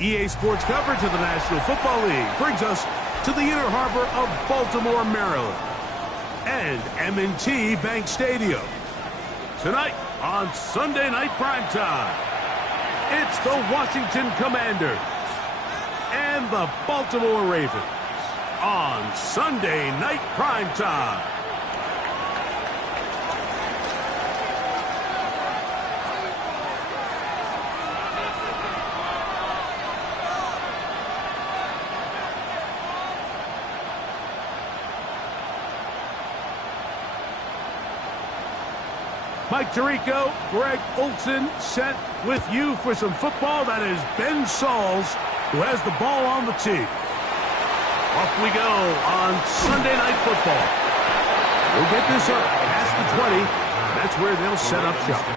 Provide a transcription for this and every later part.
EA Sports coverage of the National Football League brings us to the inner harbor of Baltimore, Maryland, and M&T Bank Stadium. Tonight on Sunday Night Primetime, it's the Washington Commanders and the Baltimore Ravens on Sunday Night Primetime. Mike Tirico, Greg Olson set with you for some football. That is Ben Sauls, who has the ball on the tee. Off we go on Sunday Night Football. We'll get this up past the 20. That's where they'll set up shop.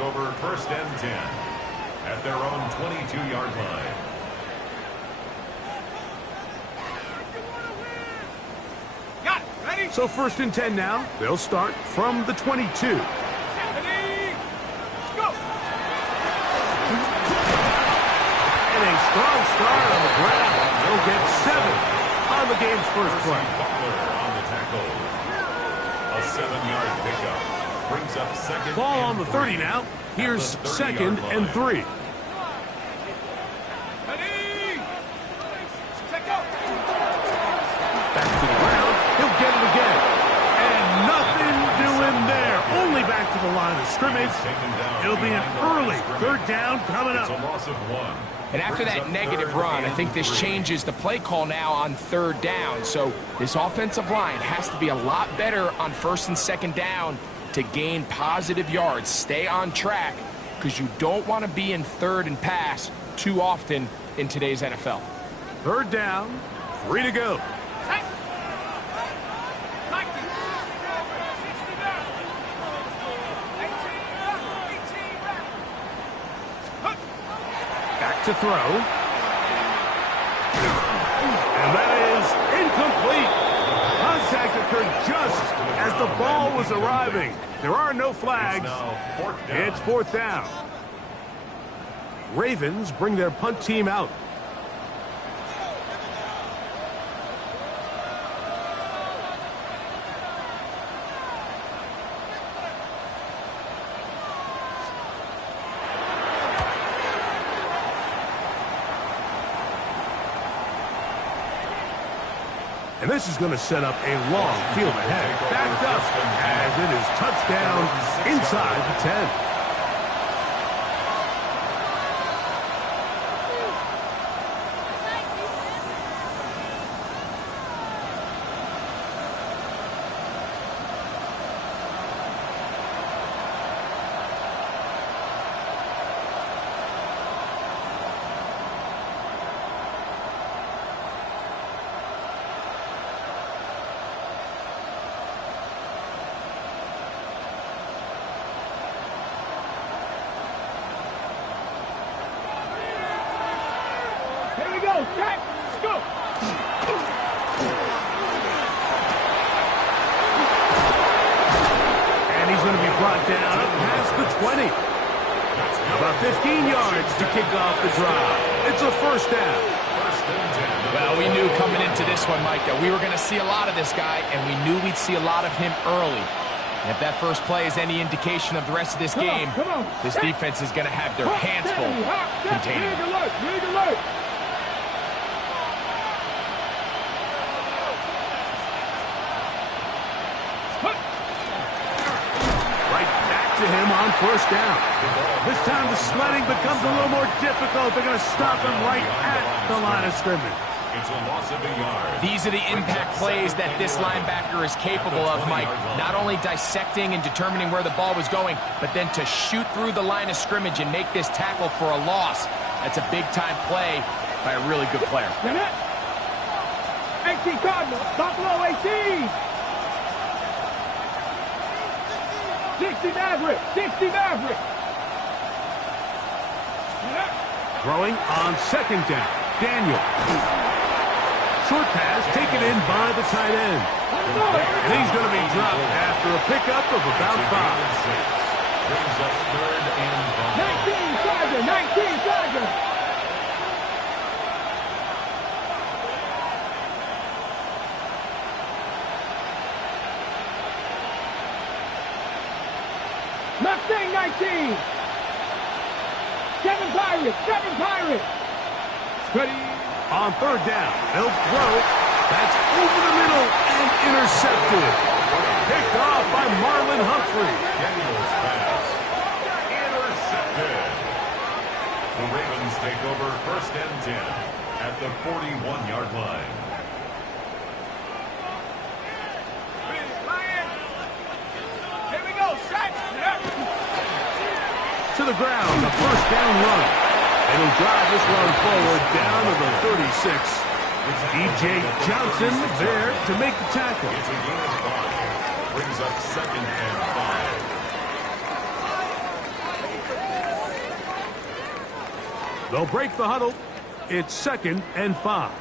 Over 1st and 10 at their own 22-yard line. Got it. Ready? So 1st and 10 now. They'll start from the 22. Ready? Let's go. And a strong start on the ground. They'll get 7 on the game's first play. On the tackle. A 7-yard pickup. Brings up second. Ball on the 30 now. Here's 2nd and 3. Ready? Check out. Back to the ground. He'll get it again. And nothing doing there. Only back to the line of scrimmage. It'll be an early 3rd down coming up. It's a loss of 1. And after that negative run, I think this changes the play call now on 3rd down. So this offensive line has to be a lot better on 1st and 2nd down to gain positive yards. Stay on track, because you don't want to be in 3rd and pass too often in today's NFL. 3rd down, 3 to go. Back to throw. And that is incomplete. Contact occurred just as the ball was arriving. There are no flags. It's 4th down. Ravens bring their punt team out. And this is going to set up a long field ahead. Backed up as it is touchdown inside the 10. Jack, let's go. And he's going to be brought down up past the 20. About 15 yards to kick off the drive. It's a first down. Well, we knew coming into this one, Mike, that we were going to see a lot of this guy, and we knew we'd see a lot of him early. And if that first play is any indication of the rest of this game, this defense is going to have their hands full containing him. Right back to him on first down. This time the sledding becomes a little more difficult. They're going to stop him right at the line of scrimmage. It's a loss of a yard. These are the impact plays that this linebacker is capable of, Mike. Not only dissecting and determining where the ball was going, but then to shoot through the line of scrimmage and make this tackle for a loss. That's a big-time play by a really good player. 18 Cardinals, Buffalo 18. 60 Maverick, 60 Maverick. Throwing on second down. Daniel. Short pass taken in by the tight end. And he's going to be dropped after a pickup of about 5. Brings up third and 19 Charger, 19 Charger. Mustang 19. Seven Pirates. Ready. On third down, they'll throw. That's over the middle and intercepted. Picked off by Marlon Humphrey. Daniels pass. Intercepted. The Ravens take over first and 10 at the 41-yard line. Here we go, set. To the ground, a first down run. It'll drive this one forward down to the 36. E.J. Johnson there to make the tackle. It's a gain of 5. Brings up second and 5. They'll break the huddle. It's second and 5.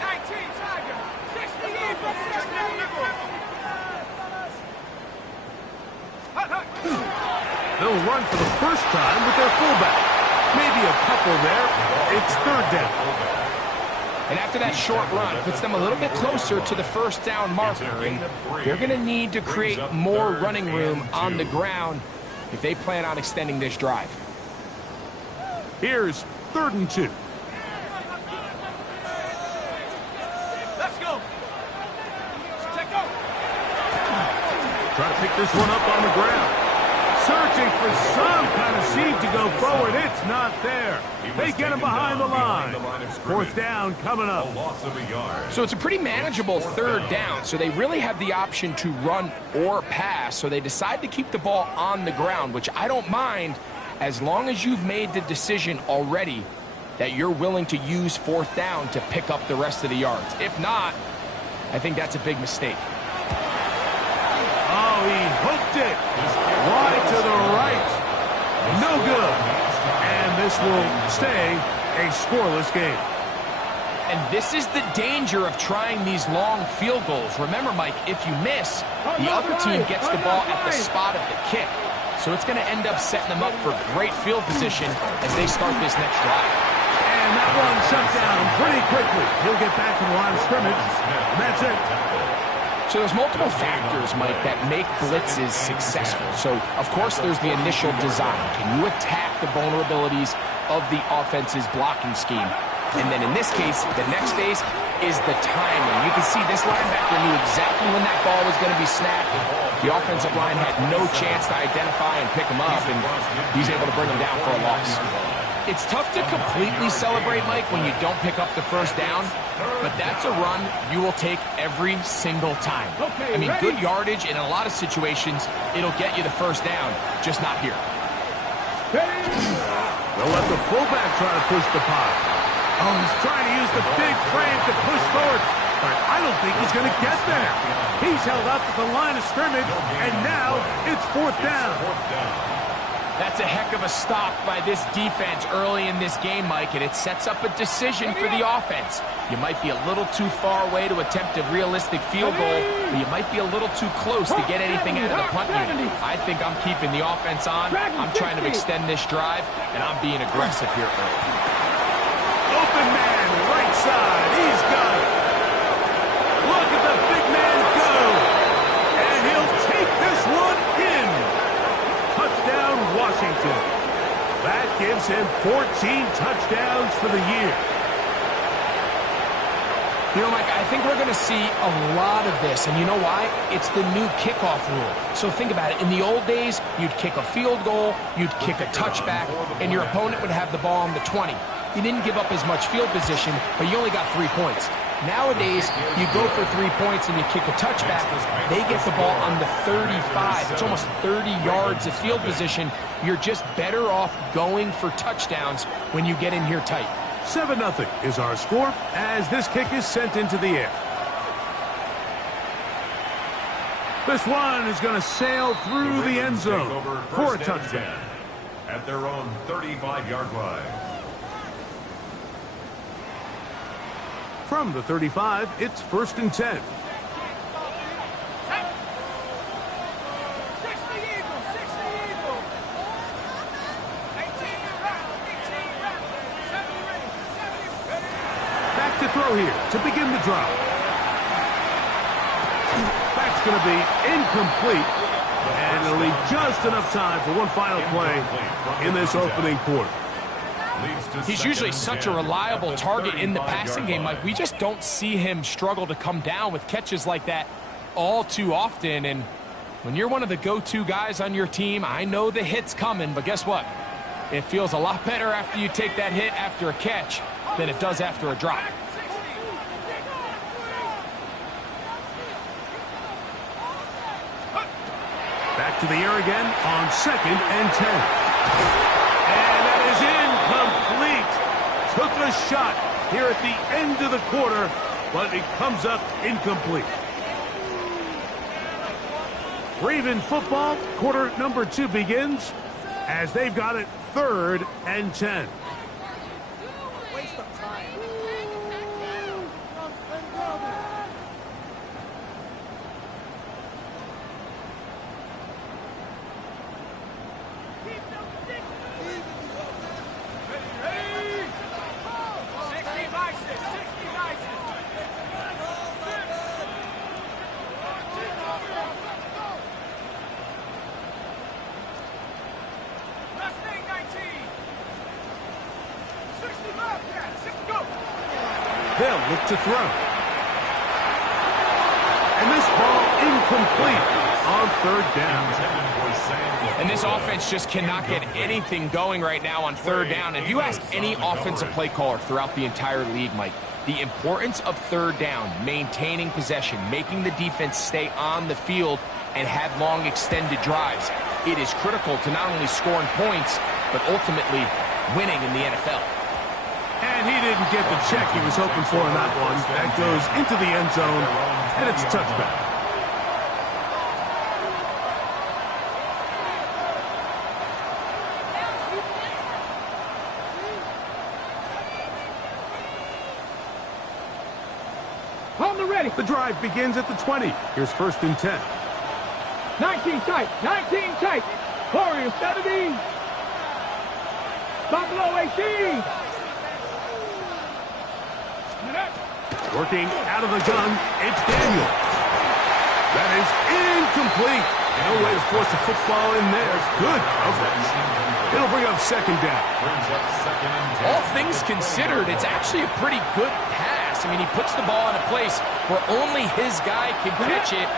19 Charger. 60 They'll run for the first time with their fullback. Maybe a couple there. It's third down. And after that short run, puts them a little bit closer to the first down marker. And they're going to need to create more running room on the ground if they plan on extending this drive. Here's third and 2. Let's go. Check out. Try to pick this one up on the ground. Searching for some kind of seed to go forward. It's not there. They get him behind the line. Fourth down coming up. A loss of a yard. So it's a pretty manageable third down. So they really have the option to run or pass. So they decide to keep the ball on the ground, which I don't mind as long as you've made the decision already that you're willing to use fourth down to pick up the rest of the yards. If not, I think that's a big mistake. Oh, he hooked it. Wide to the right. No good. And this will stay a scoreless game. And this is the danger of trying these long field goals. Remember, Mike, if you miss, the other team gets the ball at the spot of the kick. So it's going to end up setting them up for great field position as they start this next drive. And that one shut down pretty quickly. He'll get back to the line of scrimmage. And that's it. So there's multiple factors, Mike, that make blitzes successful. So, of course, there's the initial design. Can you attack the vulnerabilities of the offense's blocking scheme? And then in this case, the next phase is the timing. You can see this linebacker knew exactly when that ball was going to be snapped. The offensive line had no chance to identify and pick him up, and he's able to bring him down for a loss. It's tough to completely celebrate, Mike, when you don't pick up the first down, but that's a run you will take every single time. I mean, good yardage in a lot of situations, it'll get you the first down, just not here. They'll let the fullback try to push the pot. Oh, he's trying to use the big frame to push forward, but I don't think he's going to get there. He's held up at the line of scrimmage, and now it's fourth down. That's a heck of a stop by this defense early in this game, Mike, and it sets up a decision for the offense. You might be a little too far away to attempt a realistic field goal, but you might be a little too close to get anything out of the punt unit. I think I'm keeping the offense on. I'm trying to extend this drive, and I'm being aggressive here early. Open man, right side. He's got it. Look at the big man go. And he'll take this one in. Touchdown, Washington. That gives him 14 touchdowns for the year. You know, Mike, I think we're going to see a lot of this, and you know why? It's the new kickoff rule. So think about it. In the old days, you'd kick a field goal, you'd kick a touchback, and your opponent would have the ball on the 20. You didn't give up as much field position, but you only got 3 points. Nowadays, you go for 3 points and you kick a touchback. They get the ball on the 35. It's almost 30 yards of field position. You're just better off going for touchdowns when you get in here tight. 7-0 is our score as this kick is sent into the air. This one is going to sail through the end zone for a touchdown. At their own 35-yard line. From the 35, it's 1st and 10. Back to throw here to begin the drive. That's going to be incomplete. And it'll leave just enough time for one final play in this opening quarter. He's usually such a reliable target in the passing game, Mike. We just don't see him struggle to come down with catches like that all too often. And when you're one of the go-to guys on your team, I know the hit's coming, but guess what? It feels a lot better after you take that hit after a catch than it does after a drop. Back to the air again on 2nd and 10. And that is incomplete. Took a shot here at the end of the quarter, but it comes up incomplete. Raven football, quarter number 2 begins as they've got it 3rd and 10. Waste of time. They'll look to throw. And this ball incomplete on 3rd down. And this offense just cannot get anything going right now on 3rd down. If you ask any offensive play caller throughout the entire league, Mike, the importance of 3rd down, maintaining possession, making the defense stay on the field and have long extended drives, it is critical to not only scoring points, but ultimately winning in the NFL. And he didn't get the check he was hoping for in that one. That goes into the end zone, and it's a touchback. Hold the ready. The drive begins at the 20. Here's 1st and 10. 19 tight. 19 tight. Warriors 70. Buffalo 18. Working out of the gun, it's Daniel. That is incomplete. No way to force the football in there. Good coverage. It'll bring up 2nd down. All things considered, it's actually a pretty good pass. I mean, he puts the ball in a place where only his guy can catch it.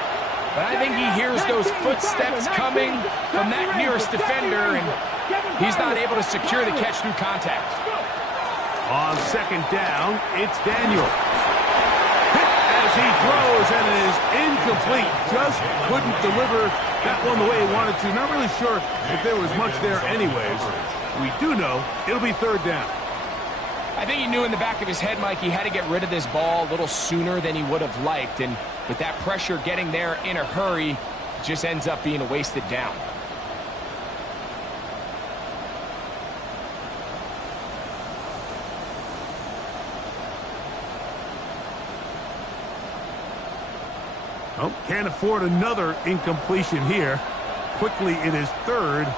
But I think he hears those footsteps coming from that nearest defender, and he's not able to secure the catch through contact. On 2nd down, it's Daniel. As he throws, and it is incomplete. Just couldn't deliver that one the way he wanted to. Not really sure if there was much there anyways. We do know it'll be 3rd down. I think he knew in the back of his head, Mike, he had to get rid of this ball a little sooner than he would have liked. And with that pressure getting there in a hurry, it just ends up being a wasted down. Oh, can't afford another incompletion here. Quickly, it is 3rd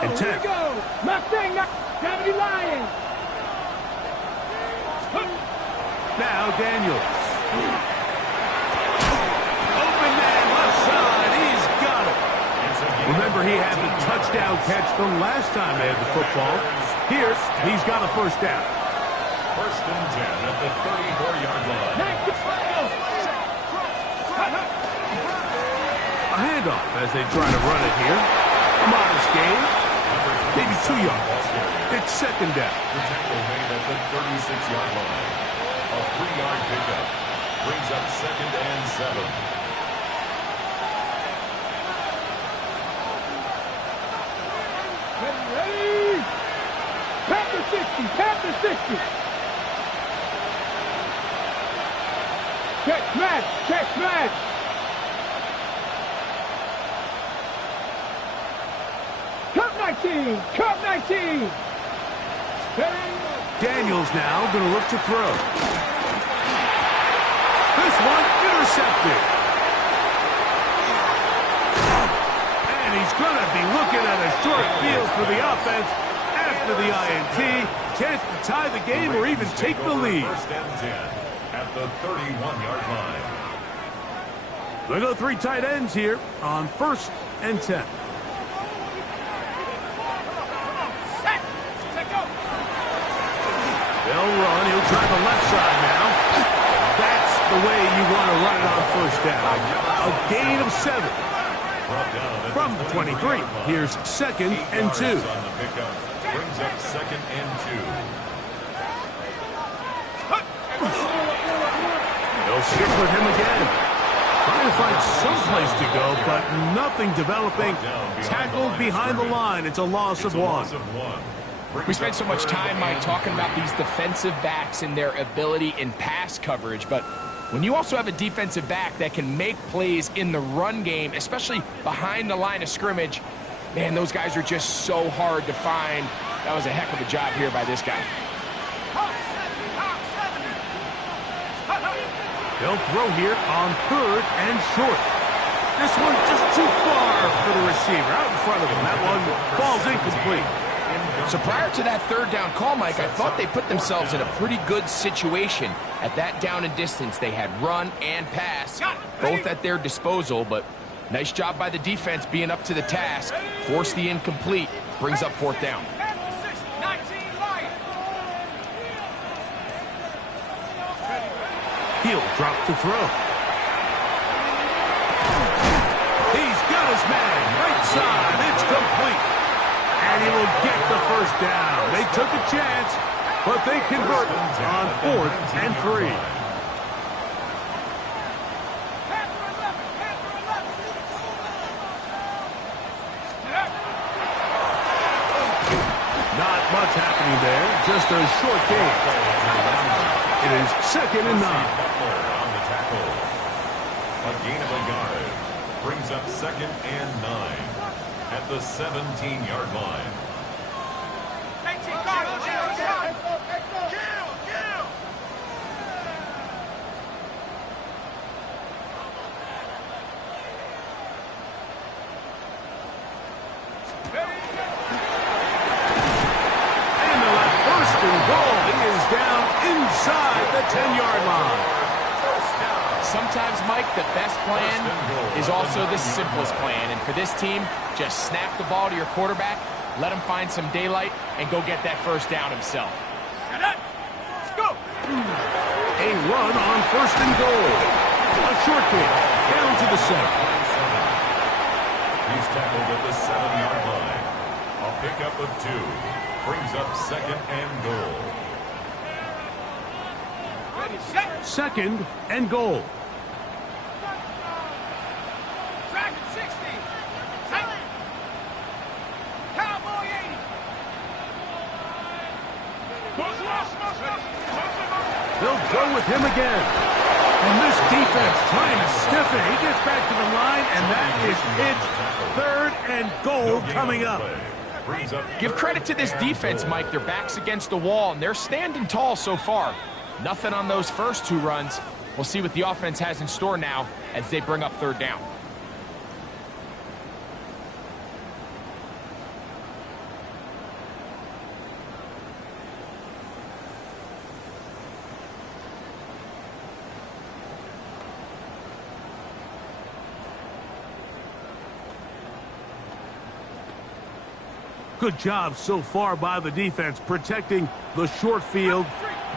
and 10. Here we go. Mustang, Gravity Lion. Now Daniels. Open man, left side. He's got it. Remember, he had the touchdown catch from last time they had the football. Here, he's got a first down. 1st and 10 at the 34-yard line. A handoff as they try to run it here. A modest gain. Maybe 2 yards. It's 2nd down. The tackle made at the 36-yard line. A 3-yard pickup. Brings up 2nd and 7. Ready. Panther 60. Panther 60. Check smash. Check smash. Cup 19. Cup 19. Daniels now going to look to throw. This one intercepted. And he's going to be looking at a short field for the offense after the INT. Chance to tie the game or even take the lead. 1st and 10 at the 31-yard line. They go 3 tight ends here on 1st and 10. They'll run. He'll try the left side now. That's the way you want to run it on 1st down. A gain of 7. From the 23, here's 2nd and 2. On the pickup. Brings up 2nd and 2. They'll stick with him again. Trying to find some place to go, but nothing developing. Tackled behind the line. It's a loss of 1. We spent so much time, Mike, talking about these defensive backs and their ability in pass coverage, but when you also have a defensive back that can make plays in the run game, especially behind the line of scrimmage, man, those guys are just so hard to find. That was a heck of a job here by this guy. They'll throw here on 3rd and short. This one just too far for the receiver. Out in front of him. That one falls incomplete. So prior to that 3rd down call, Mike, I thought they put themselves in a pretty good situation at that down and distance. They had run and pass, both at their disposal, but nice job by the defense being up to the task. Force the incomplete, brings up 4th down. He'll drop to throw. He's got his man. Right side. It's complete. And he will get the 1st down. They took a chance, but they convert on 4th and 3. Not much happening there. Just a short game. It is 2nd and 9. On the tackle. A gain of a yard. Brings up 2nd and 9 at the 17-yard line. And they'll have 1st and goal. He is down inside the 10-yard line. Sometimes, Mike, the best plan is also the simplest plan. And for this team, just snap the ball to your quarterback, let him find some daylight, and go get that 1st down himself. Let's go. A run on 1st and goal. A short kick down to the 7. He's tackled at the 7-yard line. A pickup of 2. Brings up 2nd and goal. 2nd and goal. Dragon 60. Cowboy 80. They'll go with him again. And this defense trying to stiff it. He gets back to the line, and that is it. 3rd and goal coming up. Give credit to this defense, Mike. Their back's against the wall, and they're standing tall so far. Nothing on those first 2 runs. We'll see what the offense has in store now as they bring up third down. Good job so far by the defense protecting the short field.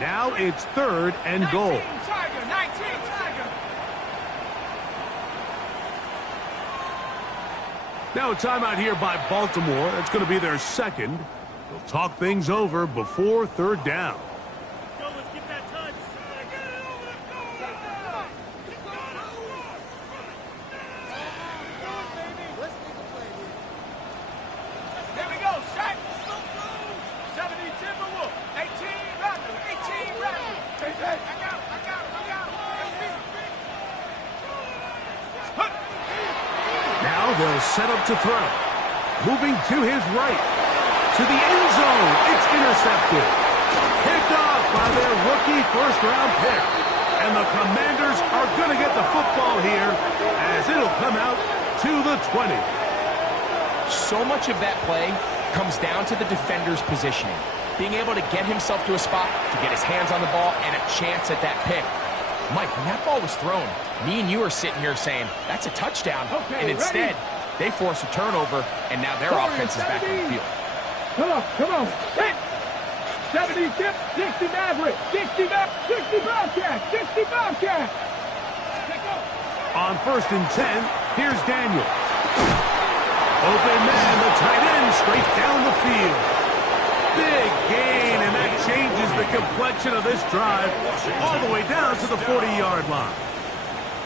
Now it's 3rd and goal. 19 Tiger. Now a timeout here by Baltimore. That's going to be their 2nd. They'll talk things over before 3rd down. Let's get that touch. Here we go, Shaq. 70 Timberwolf. 18 Raptor. 18 Raptor. I got him. Now they'll set up to throw. Moving to his right. To the end zone. It's intercepted. Picked off by their rookie first-round pick. And the Commanders are going to get the football here as it'll come out to the 20. So much of that play comes down to the defender's positioning. Being able to get himself to a spot, to get his hands on the ball, and a chance at that pick. Mike, when that ball was thrown, me and you are sitting here saying, that's a touchdown. Okay, and instead, they force a turnover, and now their offense is back on the field. Come on. Hit. 70 Tip, 60 Maverick, 60 Bobcat. On 1st and 10, here's Daniels. Open man, the tight end, straight down the field. Big gain, and that changes the complexion of this drive all the way down to the 40-yard line.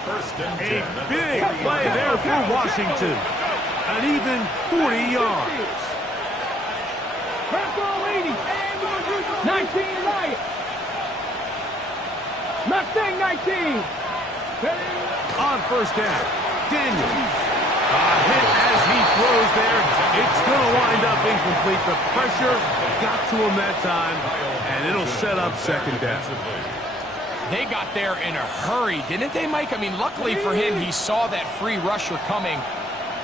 1st and 10. A big play there for Washington. An even 40 yards. Purple 80. 19 Riot. Mustang 19. On 1st down, Daniels. A hit as he throws there. It's going to wind up incomplete. The pressure got to him that time, and it'll set up 2nd down. They got there in a hurry, didn't they, Mike? I mean, luckily for him, he saw that free rusher coming,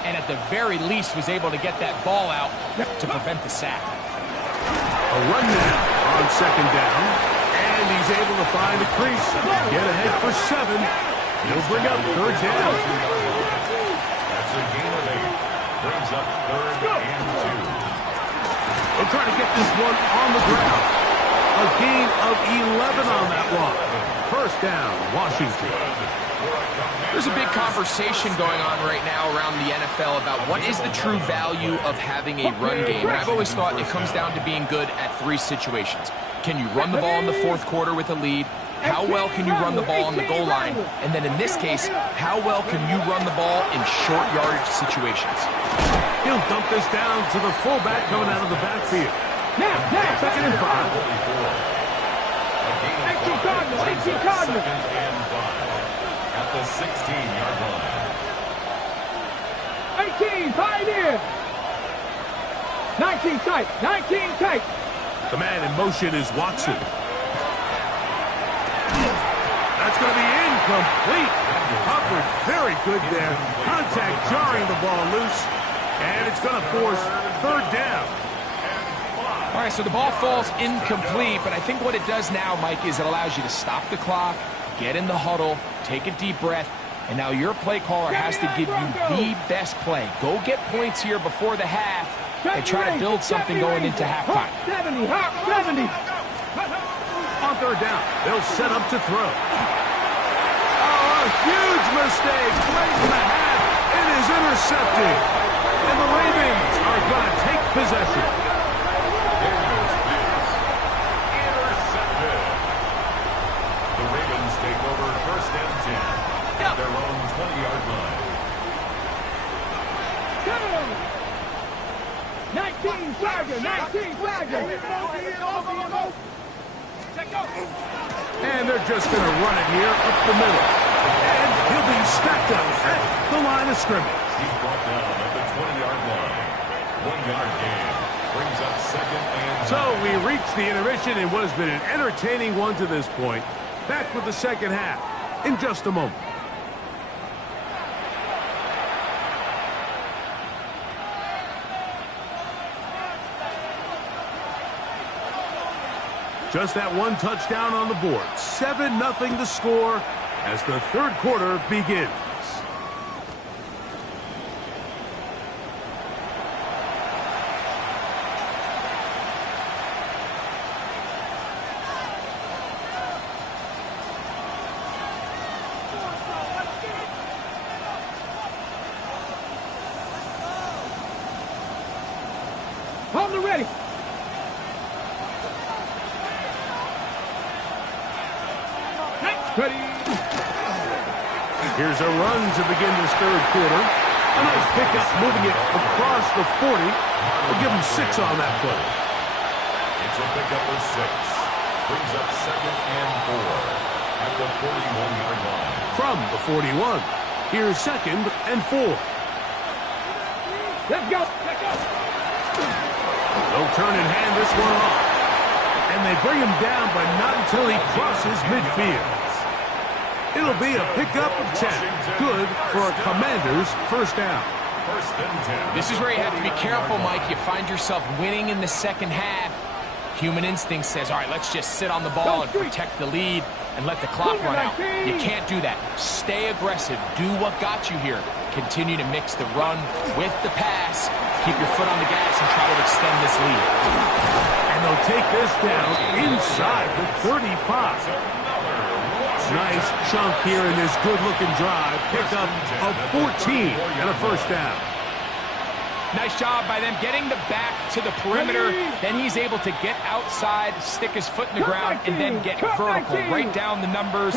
and at the very least was able to get that ball out to prevent the sack. A run now on 2nd down, and he's able to find a crease. Get ahead for 7. He'll bring up 3rd down. That's a gain of 8. Brings up 3rd and 2. They'll try to get this one on the ground. A gain of 11 on that one. 1st down, Washington. There's a big conversation going on right now around the NFL about what is the true value of having a run game. And I've always thought it comes down to being good at 3 situations. Can you run the ball in the 4th quarter with a lead? How well can you run the ball on the goal line? And then in this case, how well can you run the ball in short yardage situations? He'll dump this down to the fullback coming out of the backfield. Now, 2nd and 5. 18 Cardinals. 2nd and 5. At the 16-yard line. 18 Pioneer. 19 tight. 19 tight. The man in motion is Watson. That's going to be incomplete. Covered very good there. Contact jarring the ball loose. And it's going to force 3rd down. All right, so the ball falls incomplete, but I think what it does now, Mike, is it allows you to stop the clock, get in the huddle, take a deep breath, and now your play caller has to give you the best play. Go get points here before the half and try to build something going into halftime. 70, hop 70. On 3rd down, they'll set up to throw. Oh, a huge mistake. Late in the half, it is intercepted. And the Ravens are going to take possession. Intercepted. The Ravens take over 1st and 10 at their own 20-yard line. 19 Flagger. 19 Flagger. And they're just going to run it here up the middle. And he'll be stacked up at the line of scrimmage. He's brought down at the 20-yard line. 1-yard gain. Brings up 2nd and 9. So we reach the intermission in what has been an entertaining one to this point. Back with the 2nd half. in just a moment. Just that one touchdown on the board. 7-0 the score as the third quarter begins. Hold it ready. Ready. Here's a run to begin this third quarter. A nice pickup moving it across the 40. We'll give him 6 on that play. It's a pickup of 6. Brings up 2nd and 4 at the 41-yard line. From the 41, here's 2nd and 4. Let's go. Let's go. They'll turn and hand this one off. And they bring him down, but not until he crosses midfield. It'll be a pickup of 10. Good for a Commanders first down. 1st and 10. This is where you have to be careful, Mike. You find yourself winning in the second half. Human instinct says, all right, let's just sit on the ball and protect the lead and let the clock run out. You can't do that. Stay aggressive. Do what got you here. Continue to mix the run with the pass. Keep your foot on the gas and try to extend this lead. And they'll take this down inside the 35. Nice chunk here in this good-looking drive. Pickup of 14 and a first down. Nice job by them getting the back to the perimeter. Then he's able to get outside, stick his foot in the ground, and then get vertical right down the numbers.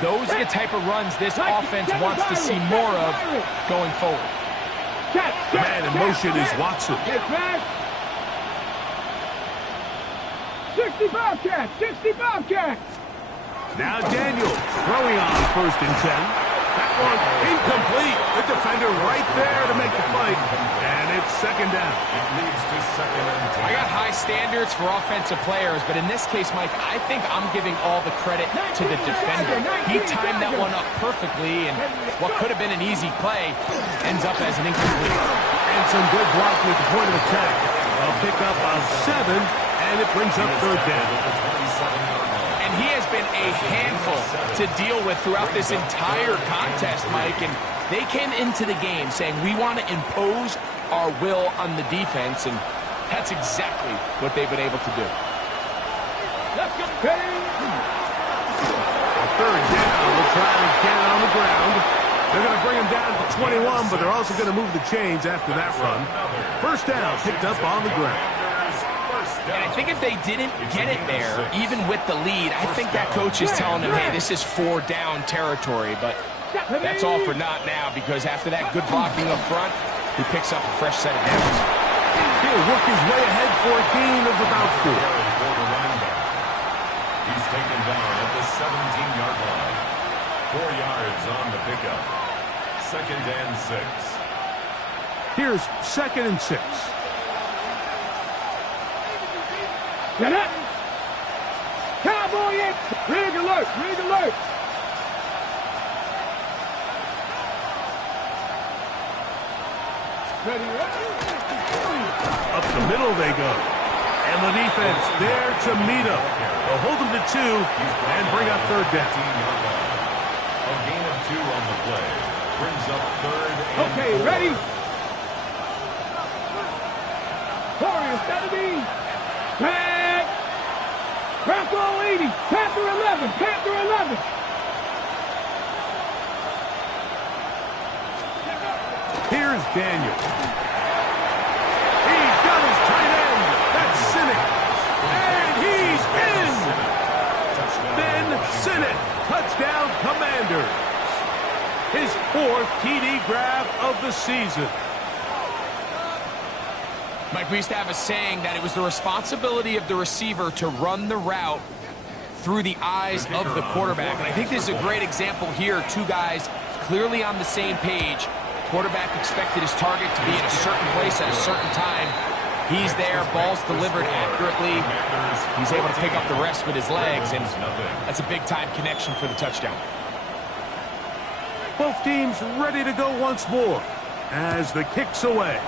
Those are the type of runs this offense wants to see more of going forward. The man in motion is Watson. 65 catch. 65 catch. Now Daniels throwing on 1st and 10. That one incomplete. The defender right there to make the play. And it's 2nd down. It leads to 2nd and 10. I got high standards for offensive players, but in this case, Mike, I think I'm giving all the credit to the defender. He timed that one up perfectly, and what could have been an easy play ends up as an incomplete. And some good blocking at the point of attack. A pickup of 7, and it brings up 3rd down. And he has been a handful to deal with throughout this entire contest, Mike. And they came into the game saying, we want to impose our will on the defense, and that's exactly what they've been able to do. Let's go. A 3rd down. We'll try to get it on the ground. They're going to bring him down to 21, but they're also going to move the chains after that run. First down picked up on the ground. And I think if they didn't get it there, even with the lead, I think that coach is telling them, hey, this is 4-down territory. But that's all for naught now, because after that good blocking up front, he picks up a fresh set of downs. He'll work his way ahead for a gain of about 4. He's taken down at the 17-yard line. 4 yards on the pickup. 2nd and 6. Here's 2nd and 6. Get it. Cowboy in. Rig alert. Rig alert. Ready. Up the middle they go. And the defense there to meet him. They'll hold him to 2 and bring up 3rd down. A gain of 2 on the play. Brings up 3rd and 4. Okay, ready. Torres, that'll be. Tag. Panther 80. Panther 11. Panther 11. Here's Daniel. He's got his tight end. That's Sinnott. And he's in. Ben Sinnott. Touchdown Commanders. His 4th TD grab of the season. Mike, we used to have a saying that it was the responsibility of the receiver to run the route through the eyes of the quarterback. And I think this is a great example here. 2 guys clearly on the same page. Quarterback expected his target to be in a certain place at a certain time. He's there, ball's delivered accurately. He's able to pick up the rest with his legs, and that's a big-time connection for the touchdown. Both teams ready to go once more as the kick's away.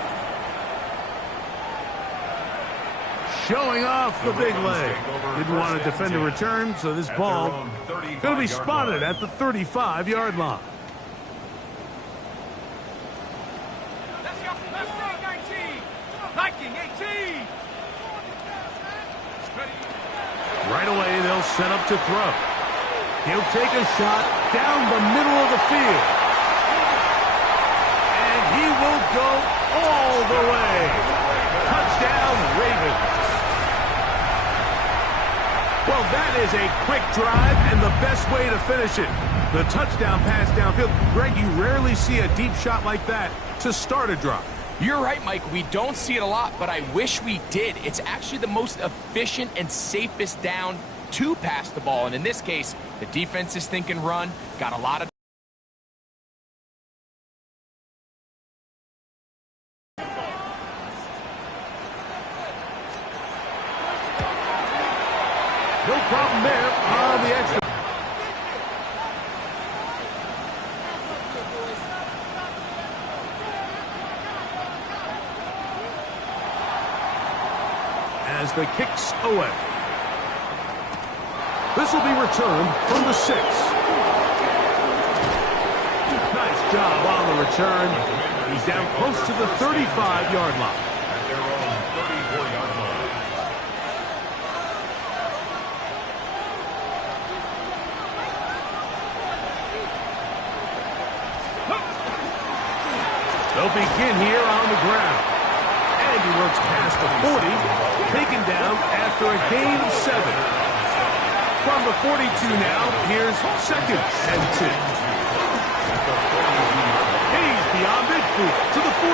Showing off the big leg. Didn't want to defend a return, so this ball going to be spotted at the 35-yard line. Let's go. 19. Viking 18. Right away, they'll set up to throw. He'll take a shot down the middle of the field. And he will go all the way. Touchdown, Ravens. Well, that is a quick drive and the best way to finish it. The touchdown pass downfield. Greg, you rarely see a deep shot like that to start a drive. You're right, Mike. We don't see it a lot, but I wish we did. It's actually the most efficient and safest down to pass the ball. And in this case, the defense is thinking run, got a lot of... No problem there on the extra. As the kick's away. This will be returned from the 6. Nice job on the return. He's down close to the 35-yard line. At their own 34-yard line. They'll begin here on the ground. And he works past the 40, taken down after a gain of 7. From the 42 now, here's 2nd and 2. He's beyond midfield to the 45.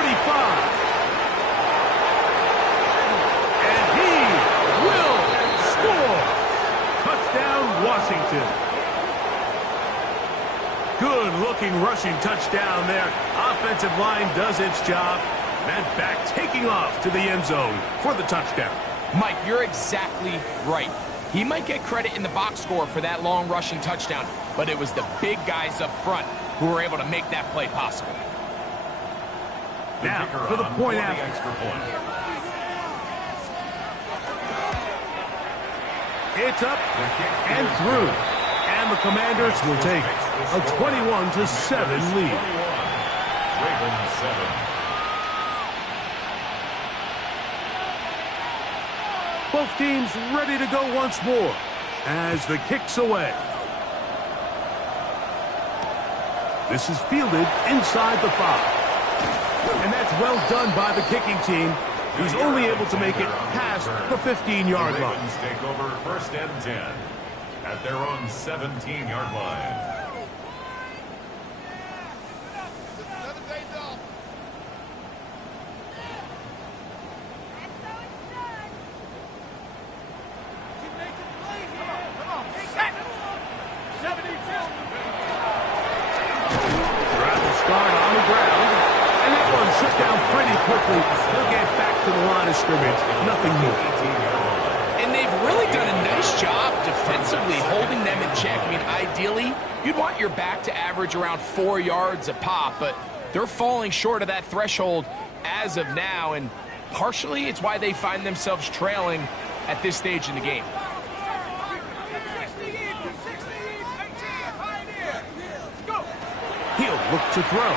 And he will score. Touchdown, Washington. Good-looking rushing touchdown there. Offensive line does its job. And back taking off to the end zone for the touchdown. Mike, you're exactly right. He might get credit in the box score for that long rushing touchdown, but it was the big guys up front who were able to make that play possible. Now, for the point after. Extra point. It's up and through. And the Commanders will take a 21-7 lead. Ravens 7. Both teams ready to go once more as the kick's away. This is fielded inside the 5. And that's well done by the kicking team. He's only able to make it past the 15-yard line. Ravens take over 1st and 10 at their own 17-yard line. Quickly, they'll get back to the line of scrimmage. Nothing more. And they've really done a nice job defensively holding them in check. I mean, ideally, you'd want your back to average around 4 yards a pop, but they're falling short of that threshold as of now, and partially it's why they find themselves trailing at this stage in the game. He'll look to throw.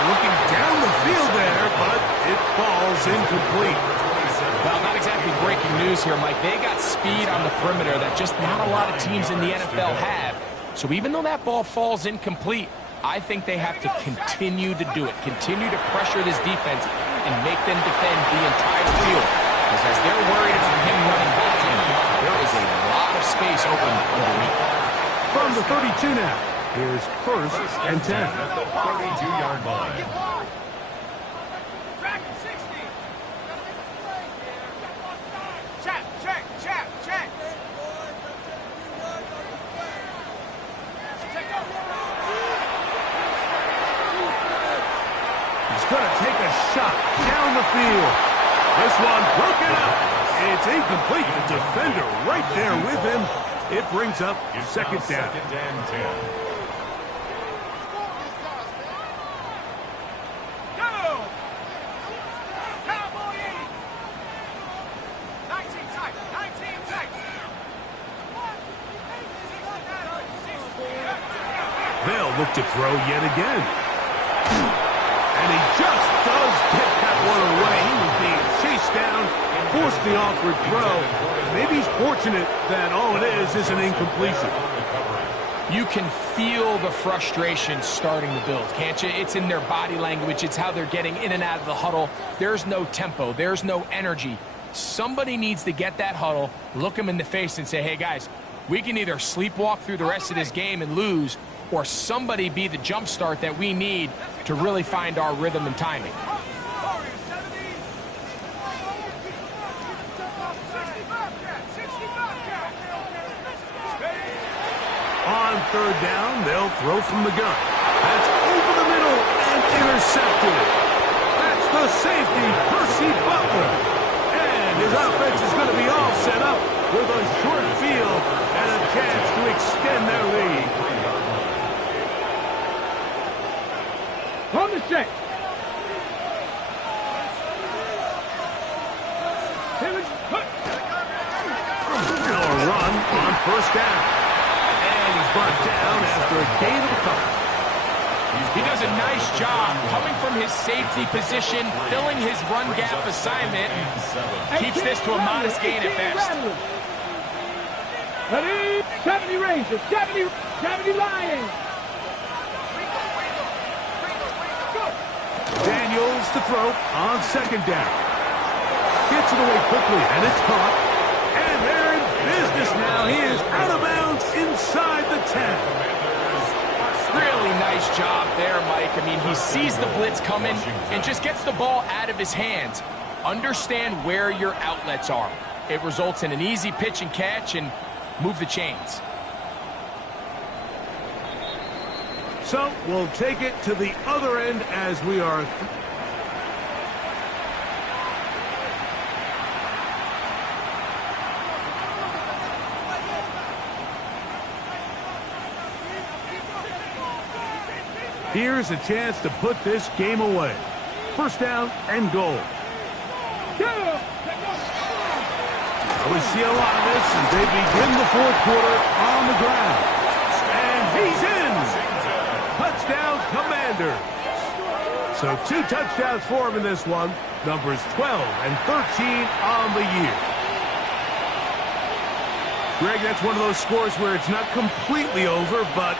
Looking down the field there, but it falls incomplete. Well, not exactly breaking news here, Mike. They got speed on the perimeter that just not a lot of teams in the NFL have. So even though that ball falls incomplete, I think they have to continue to do it. Continue to pressure this defense and make them defend the entire field. Because as they're worried about him running back in, there is a lot of space open underneath. From the 32 now. Here's 1st and 10. At the 32-yard line. Check. He's going to take a shot down the field. This one broken up. It's incomplete. The defender right there with him. It brings up second down. Second and 10. Go! Cowboy 19 tight, 19 tight. They'll look to throw yet again. And he just does get that one away. He was being chased down, forced the awkward throw. Maybe he's fortunate that all it is an incompletion. You can feel the frustration starting to build, can't you? It's in their body language. It's how they're getting in and out of the huddle. There's no tempo. There's no energy. Somebody needs to get that huddle, look them in the face and say, hey, guys, we can either sleepwalk through the rest of this game and lose, or somebody be the jump start that we need to really find our rhythm and timing. On third down, they'll throw from the gun. That's over the middle and intercepted. That's the safety, Percy Butler. And his offense is going to be all set up with a short field and a chance to extend their lead. On the set. Now a run on first down. And he's brought down after a gain of a couple. He does a nice job coming from his safety position, filling his run gap assignment, and keeps this to a modest gain at best. Ready? 70 Rangers, 70 Lions. Daniels to throw on second down. Gets it away quickly, and it's caught. And they're in business now. He is out of bounds inside the 10. Really nice job there, Mike. I mean, he sees the blitz coming and just gets the ball out of his hands. Understand where your outlets are. It results in an easy pitch and catch and move the chains. So we'll take it to the other end as we are. Here's a chance to put this game away. First down and goal. We see a lot of this as they begin the fourth quarter on the ground. And he's in. Touchdown, Commanders. So 2 touchdowns for him in this one. Numbers 12 and 13 on the year. Greg, that's one of those scores where it's not completely over, but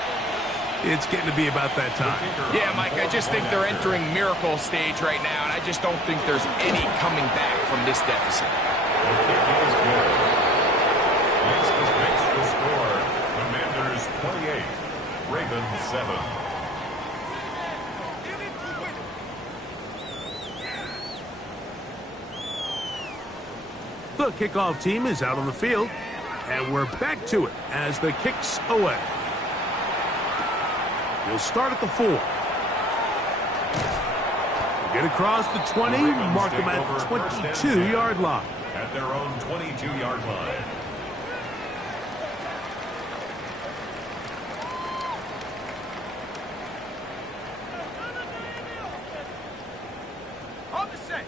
it's getting to be about that time. Yeah, Mike, I just think they're entering miracle stage right now, and I just don't think there's any coming back from this deficit. The kick is good. Makes the score. Commanders 28, Ravens 7. The kickoff team is out on the field, and we're back to it as the kick's away. He'll start at the 4. Get across the 20, mark him at the 22-yard line. At their own 22-yard line. On the set.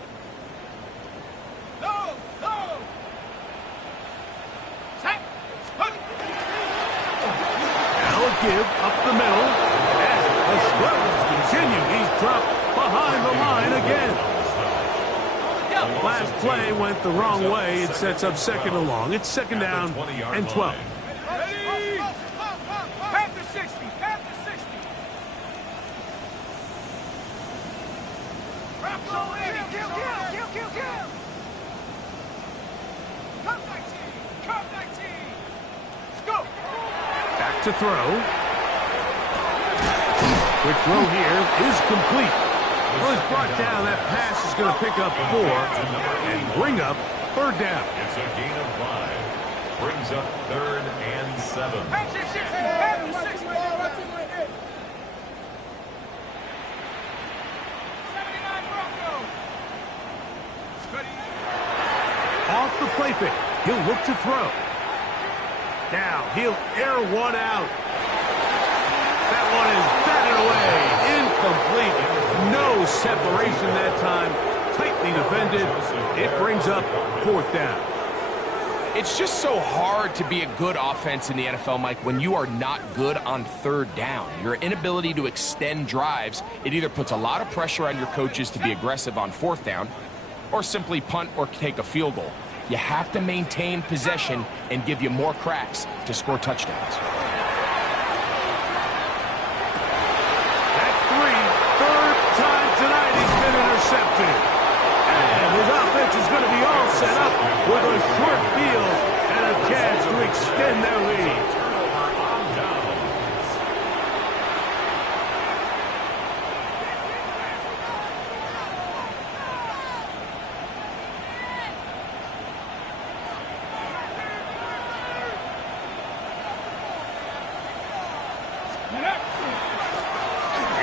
No. Set. Now a give up the middle. And the struggles continue. He's dropped behind the line again. Last play went the wrong way. It sets up second and long. It's second down and 12. Ready? Panther 60. Panther 60. Kill. Come 19. Let's go. Back to throw. Quick throw here is complete. Well, it's brought down. That pass is going to pick up 4 and bring up third down. It's a gain of 5. Brings up 3rd and 7. Panther 60. Panther 60. 79 Broncos. Off the play fake. He'll look to throw. Now he'll air one out. That one is batted away. Incomplete. No separation that time. Tightly defended. It brings up 4th down. It's just so hard to be a good offense in the NFL, Mike, when you are not good on 3rd down. Your inability to extend drives, it either puts a lot of pressure on your coaches to be aggressive on 4th down or simply punt or take a field goal. You have to maintain possession and give you more cracks to score touchdowns. That's 3. 3rd time tonight he's been intercepted. And his offense is going to be all set up with a short field and a chance to extend their lead.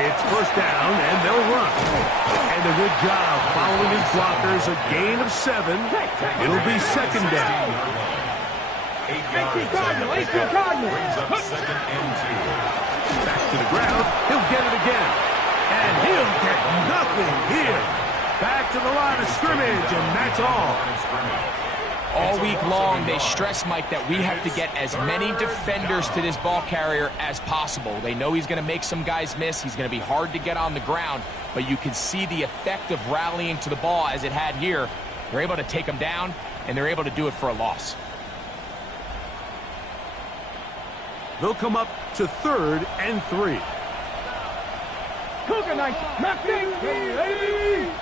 It's 1st down, and they'll run. And a good job following his blockers, a gain of 7. It'll be 2nd down. 8 yards. Brings up 2nd and 2. Back to the ground. He'll get it again. And he'll get nothing here. Back to the line of scrimmage, and that's all. All week long, they stress, Mike, that we have to get as many defenders to this ball carrier as possible. They know he's going to make some guys miss. He's going to be hard to get on the ground, but you can see the effect of rallying to the ball as it had here. They're able to take him down, and they're able to do it for a loss. They'll come up to 3rd and 3. Cougar 19,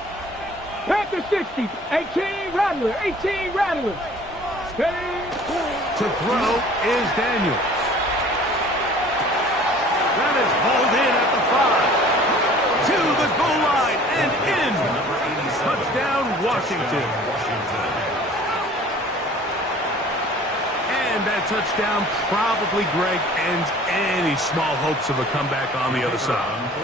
Panther 60, 18 Rattler, 18 Rattler. To throw is Daniels. That is hauled in at the 5. To the goal line and in. Touchdown, Washington. And that touchdown probably, Greg, ends any small hopes of a comeback on the other side.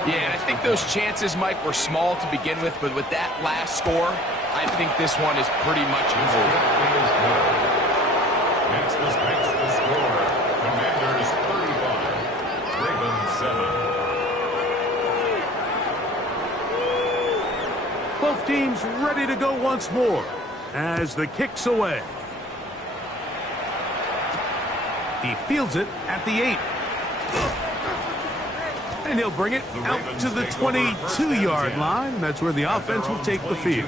Yeah, and I think those chances, Mike, were small to begin with, but with that last score, I think this one is pretty much over. Next the score. Commanders 35, Ravens 7. Both teams ready to go once more as the kick's away. He fields it at the 8. And he'll bring it out to the 22-yard line. That's where the offense will take the field.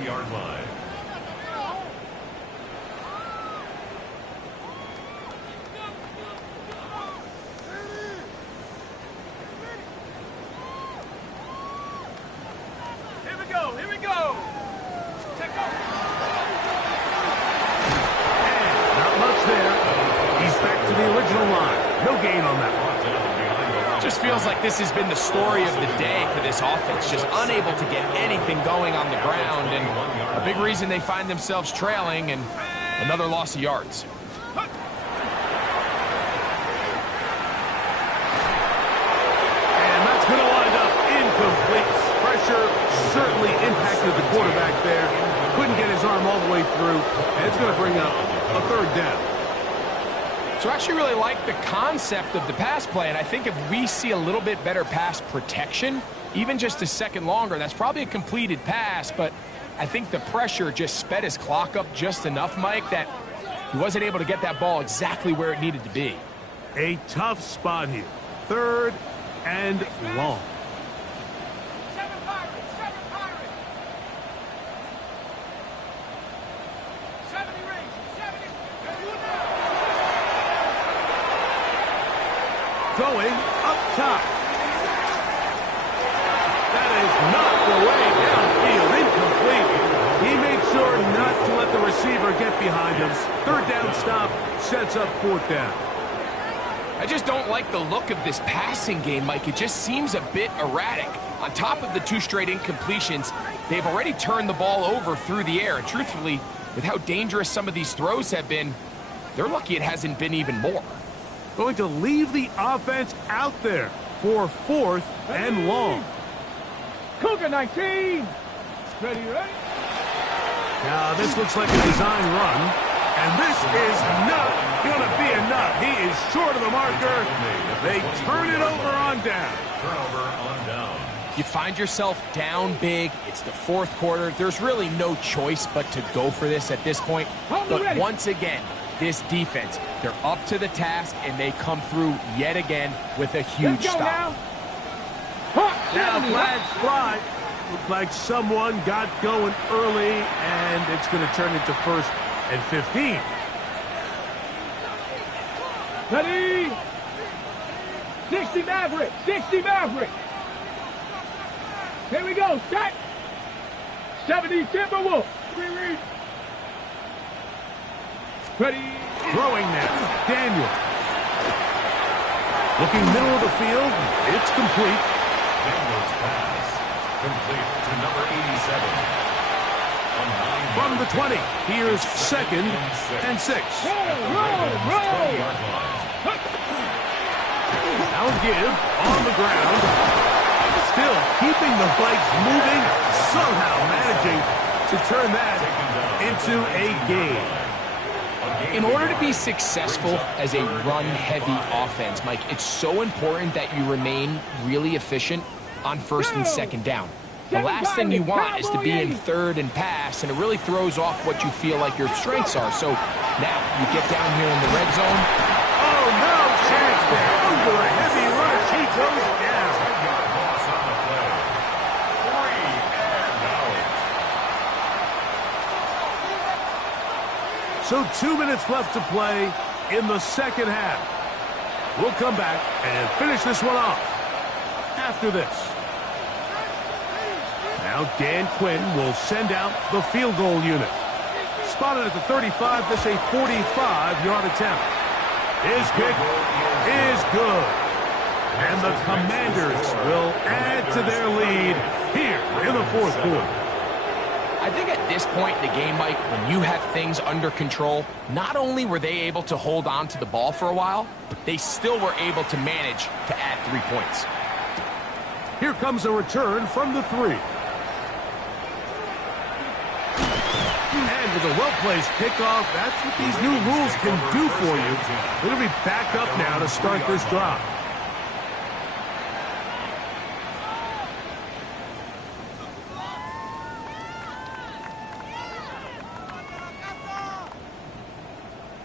Here we go. Take off. And not much there. He's back to the original line. No gain on that one. Just feels like this has been the story of the day for this offense. Just unable to get anything going on the ground. And a big reason they find themselves trailing and another loss of yards. And that's going to wind up incomplete. Pressure certainly impacted the quarterback there. Couldn't get his arm all the way through. And it's going to bring up a 3rd down. So I actually really like the concept of the pass play, and I think if we see a little bit better pass protection, even just a second longer, that's probably a completed pass, but I think the pressure just sped his clock up just enough, Mike, that he wasn't able to get that ball exactly where it needed to be. A tough spot here. 3rd and long. 7 Pirates. 70 Rangers, 70. Going up top. That is knocked away downfield, incomplete. He made sure not to let the receiver get behind him. 3rd down stop sets up 4th down. I just don't like the look of this passing game, Mike. It just seems a bit erratic. On top of the 2 straight incompletions, they've already turned the ball over through the air. And truthfully, with how dangerous some of these throws have been, they're lucky it hasn't been even more. Going to leave the offense out there for 4th and long. Cougar 19. Ready. Now, this looks like a design run. And this is not going to be enough. He is short of the marker. They turn it over on down. Turnover on down. You find yourself down big. It's the fourth quarter. There's really no choice but to go for this at this point. But once again, this defense, they're up to the task, and they come through yet again with a huge stop. Now flags fly. Looks like someone got going early, and it's going to turn into 1st and 15. Ready? 60 Maverick! 60 Maverick! Here we go, set! 70 Timberwolves! Ready? Throwing now, Daniel. Looking middle of the field, it's complete. Daniel's pass complete to number 87. From the 20, here's 2nd and 6. Roll! Now give on the ground. Still keeping the legs moving, somehow managing to turn that into a game. In order to be successful as a run-heavy offense, Mike, it's so important that you remain really efficient on 1st and 2nd down. The last thing you want is to be in 3rd and pass, and it really throws off what you feel like your strengths are. So now you get down here in the red zone. Oh, no chance there. Over a heavy rush, he goes down. Loss on the play. 3 and out. So 2 minutes left to play in the 2nd half. We'll come back and finish this one off after this. Now Dan Quinn will send out the field goal unit. Spotted at the 35, this a 45-yard attempt. His kick is good. And the Commanders will add to their lead here in the 4th quarter. I think at this point in the game, Mike, when you have things under control, not only were they able to hold on to the ball for a while, they still were able to manage to add 3 points. Here comes a return from the 3. And with a well-placed kickoff, that's what these new rules can do for you. They're going to be back up now to start this drive.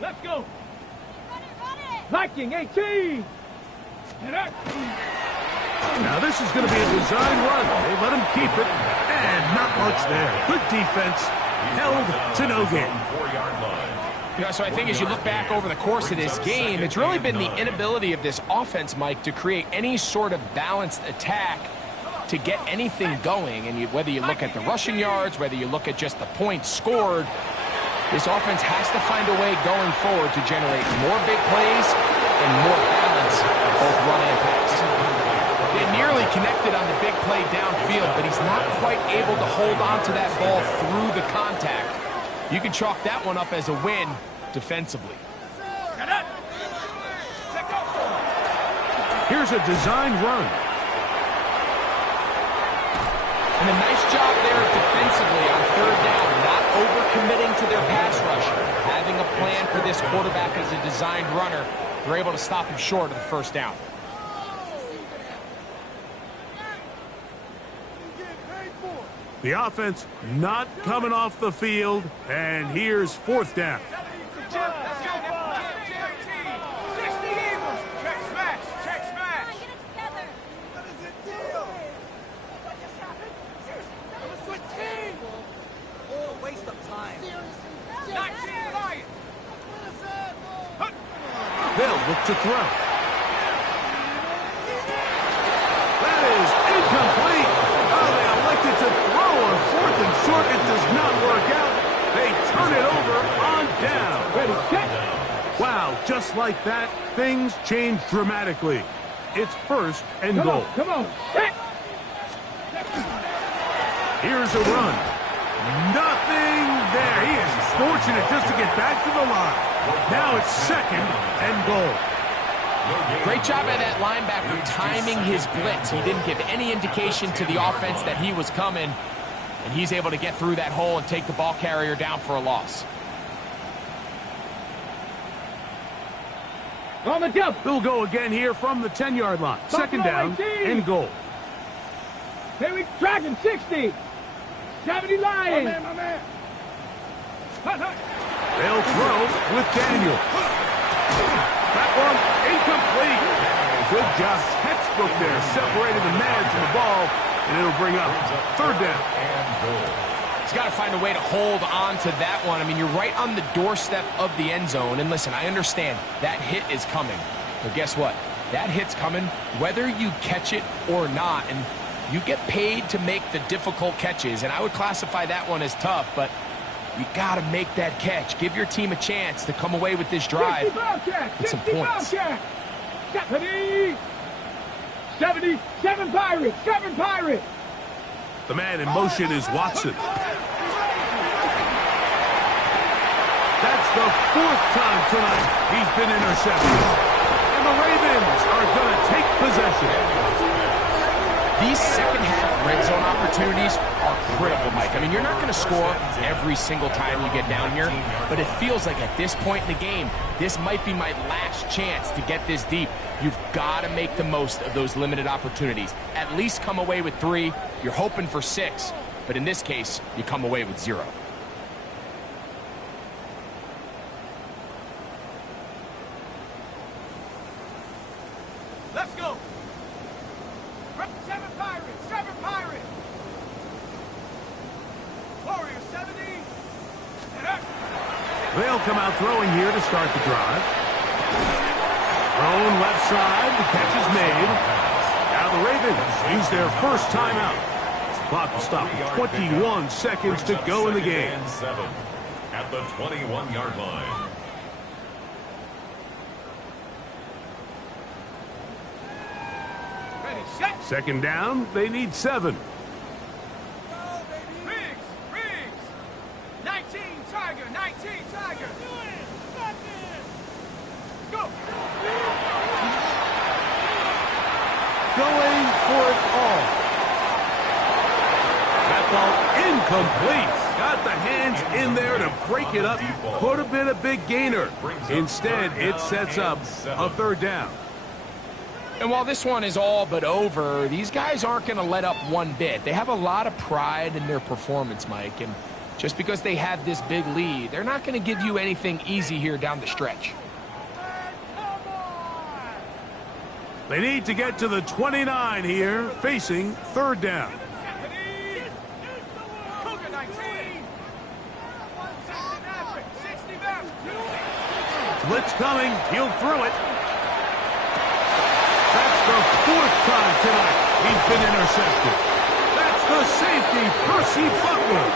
Let's go! Viking 18! Now this is going to be a design run. They let him keep it, and not much there. Good defense, held to no gain. 4-yard line. Yeah, so I think as you look back over the course of this game, it's really been the inability of this offense, Mike, to create any sort of balanced attack to get anything going. And whether you look at the rushing yards, whether you look at just the points scored, this offense has to find a way going forward to generate more big plays and more balance, both run and pass. They nearly connected on the big play downfield, but he's not quite able to hold on to that ball through the contact. You can chalk that one up as a win defensively. Here's a design run. And a nice job there defensively on 3rd down, not overcommitting to their pass rush. Having a plan for this quarterback as a designed runner, they're able to stop him short of the 1st down. The offense not coming off the field, and here's 4th down. They'll look to throw. That is incomplete. Oh, they elected to throw on 4th and short. It does not work out. They turn it over on down. Ready, set! Wow, just like that, things change dramatically. It's 1st and goal. Come on, set! Here's a run. Nothing there. He is fortunate just to get back to the line. Now it's 2nd and goal. Great job by that linebacker timing his blitz. He didn't give any indication to the offense that he was coming, and he's able to get through that hole and take the ball carrier down for a loss. On the double. They'll go again here from the 10-yard line. Second down and goal. Here we Dragon 60. 70 Lions. My man. They'll throw with Daniel. That one incomplete. Good job. Textbook there. Separated the man from the ball, and it'll bring up third down. He's got to find a way to hold on to that one. I mean, you're right on the doorstep of the end zone. And listen, I understand that hit is coming. But guess what? That hit's coming whether you catch it or not. And you get paid to make the difficult catches. And I would classify that one as tough, but you got to make that catch. Give your team a chance to come away with this drive with some points. 77 Pirates. 7 Pirates. The man in motion is Watson. That's the 4th time tonight he's been intercepted. And the Ravens are going to take possession. These second-half red zone opportunities are critical, Mike. I mean, you're not going to score every single time you get down here, but it feels like at this point in the game, this might be my last chance to get this deep. You've got to make the most of those limited opportunities. At least come away with 3. You're hoping for 6, but in this case, you come away with 0. Let's go. 7 Pirates. 7 Pirates. Warriors 70. They'll come out throwing here to start the drive. Thrown left side. The catch is made. Now the Ravens use their first timeout. The clock will stop with 21 seconds to go in the game. At the 21-yard line. Ready, set. Second down, they need 7. Riggs. 19 Tiger. 19 Tiger. Go. Going for it all. That ball incomplete. Got the hands in there to break it up. Could have been a big gainer. Instead, it sets up a third down. And while this one is all but over, these guys aren't going to let up one bit. They have a lot of pride in their performance, Mike. And just because they have this big lead, they're not going to give you anything easy here down the stretch. They need to get to the 29 here, facing third down. Blitz coming. He'll throw it. That's the 4th time tonight he's been intercepted. That's the safety, Percy Butler.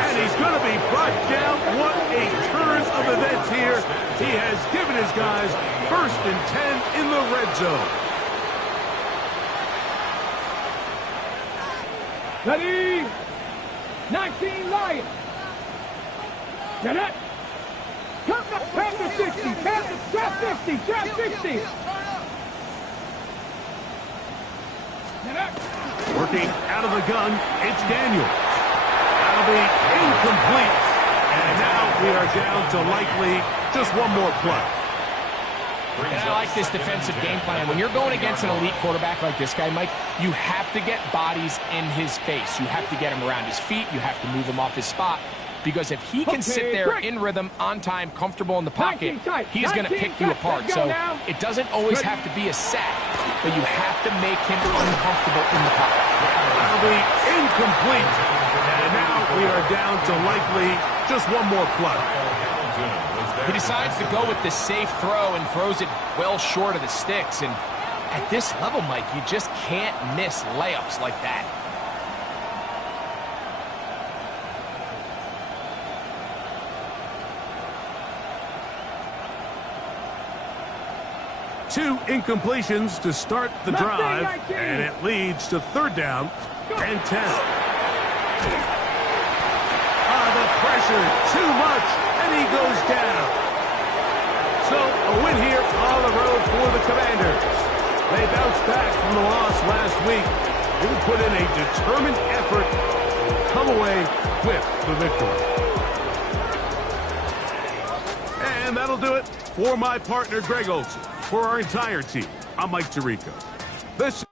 And he's going to be brought down. What a turn of events here. He has given his guys 1st and 10 in the red zone. Ready. 19 Lions. Get it. Panther 60. Panther 50. Trap 60. Working out of the gun, it's Daniel. That'll be incomplete. And now we are down to likely just one more play. And I like this defensive game plan. When you're going against an elite quarterback like this guy, Mike, you have to get bodies in his face. You have to get him around his feet. You have to move him off his spot. Because if he can sit there in rhythm, on time, comfortable in the pocket, he's going to pick you apart. So it doesn't always have to be a sack, but you have to make him uncomfortable in the pocket. That'll be incomplete. And now we are down to likely just one more play. He decides to go with the safe throw and throws it well short of the sticks. And at this level, Mike, you just can't miss layups like that. Two incompletions to start the drive, and it leads to third down and 10. The pressure, too much, and he goes down. So a win here on the road for the Commanders. They bounced back from the loss last week. They put in a determined effort and come away with the victory. And that'll do it For my partner, Greg Olson, for our entire team, I'm Mike Tirico. This